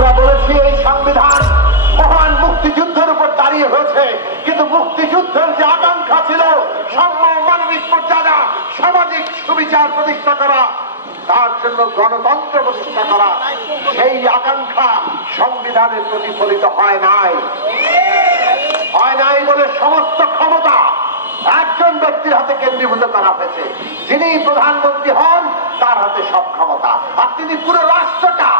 আমরা বলেছি এই সংবিধান মহান মুক্তিযুদ্ধের উপর দাঁড়িয়ে হয়েছে। কিন্তু মুক্তিযুদ্ধের যে আকাঙ্ক্ষা ছিল, সাম্য মানবিক মর্যাদা, সামাজিক সুবিচার প্রতিষ্ঠা করা, তার জন্য গণতন্ত্র প্রতিষ্ঠা করা, সেই আকাঙ্ক্ষা সংবিধানে প্রতিফলিত হয় নাই। হয় নাই বলে সমস্ত ক্ষমতা একজন ব্যক্তির হাতে কেন্দ্রীভূত করা হয়েছে। যিনি প্রধানমন্ত্রী হন, তার হাতে সব ক্ষমতা। আর তিনি পুরো রাষ্ট্রটা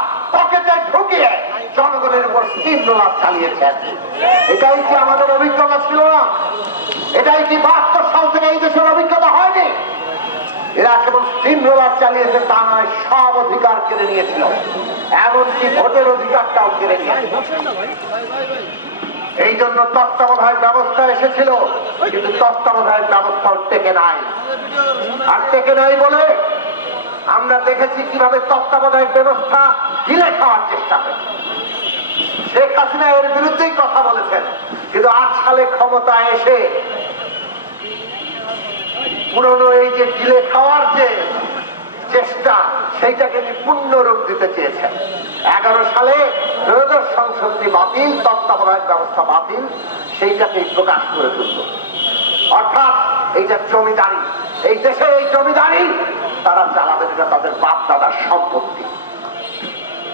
পকেটে জনগণের উপর স্টিমরোলার চালিয়েছেন। এটাই কি আমাদের অভিজ্ঞতা ছিল না? এটাই কি বাহাত্তর সাল থেকে এই দেশের অভিজ্ঞতা হয়নি? এরা কেবল স্টিম চালিয়েছে, তা নয়, সব অধিকার কেড়ে নিয়েছিল। এমনকি ভোটের অধিকারটাও কেড়ে নিয়েছিল। এই জন্য তত্ত্বাবধায়ক ব্যবস্থা এসেছিল, কিন্তু তত্ত্বাবধায়ক ব্যবস্থাও টেকে নাই। আর টেকে নাই বলে আমরা দেখেছি কীভাবে তত্ত্বাবধায়ক ব্যবস্থা গিলে খাওয়ার চেষ্টা করেছে শেখ হাসিনা এর বিরুদ্ধেই কথা বলেছেন, কিন্তু আট সালে ক্ষমতায় এসে পুরনো এই যে গিলে খাওয়ার যে চেষ্টা, সেইটাকে তিনি পূর্ণ রূপ দিতে চেয়েছেন। এগারো সালে ত্রয়োদশ সংসদটি বাতিল, তত্ত্বাবধায়ক ব্যবস্থা বাতিল সেইটাকে প্রকাশ করে তুলল। অর্থাৎ এইটা জমিদারি। এই দেশে এই জমিদারি তারা চালাবে এটা তাদের বাপ দাদার সম্পত্তি।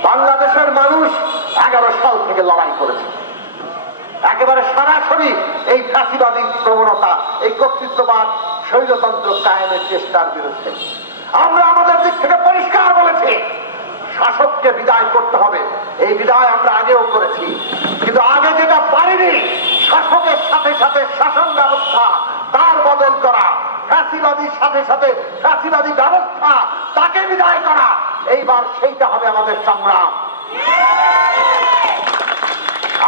বাংলাদেশের মানুষ এগারো সাল থেকে লড়াই করেছে। একেবারে সরাসরি এই ফাঁসিবাদী প্রবণতা, এই কর্তৃত্ববাদ স্বৈরতন্ত্র কায়েমের চেষ্টার বিরুদ্ধে। আমরা আমাদের দিক থেকে পরিষ্কার বলেছি, শাসককে বিদায় করতে হবে। এই বিদায় আমরা আগেও করেছি। কিন্তু আগে যেটা পারিনি, শাসকের সাথে সাথে শাসন ব্যবস্থা ফ্যাসিবাদীর সাথে সাথে ফ্যাসিবাদী ব্যবস্থা, তাকে বিদায় করা। এইবার সেইটা হবে আমাদের সংগ্রাম।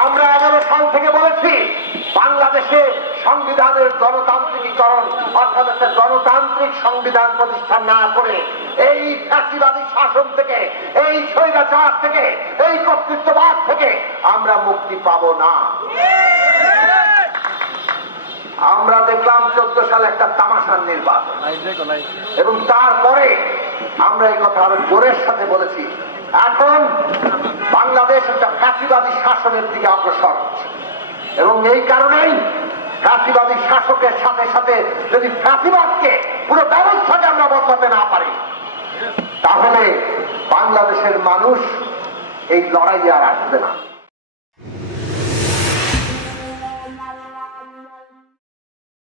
আমরা এগারো সাল থেকে বলেছি, বাংলাদেশে সংবিধানের গণতান্ত্রিকীকরণ, অর্থাৎ একটা গণতান্ত্রিক সংবিধান প্রতিষ্ঠা না করে, এই ফ্যাসিবাদী শাসন থেকে, এই স্বৈরাচার থেকে, এই কর্তৃত্ববাদ থেকে আমরা মুক্তি পাব না আমরা দেখলাম চোদ্দ সালে একটা তামাশার নির্বাচন। এবং তারপরে আমরা এই কথা আরও জোরের সাথে বলেছি। এখন বাংলাদেশ একটা ফ্যাসিবাদী শাসনের দিকে অগ্রসর হচ্ছে। এবং এই কারণেই ফ্যাসিবাদী শাসকের সাথে সাথে যদি ফ্যাসিবাদকে পুরো ব্যবস্থাকে আমরা বদলাতে না পারি তাহলে বাংলাদেশের মানুষ এই লড়াই আর আসবে না।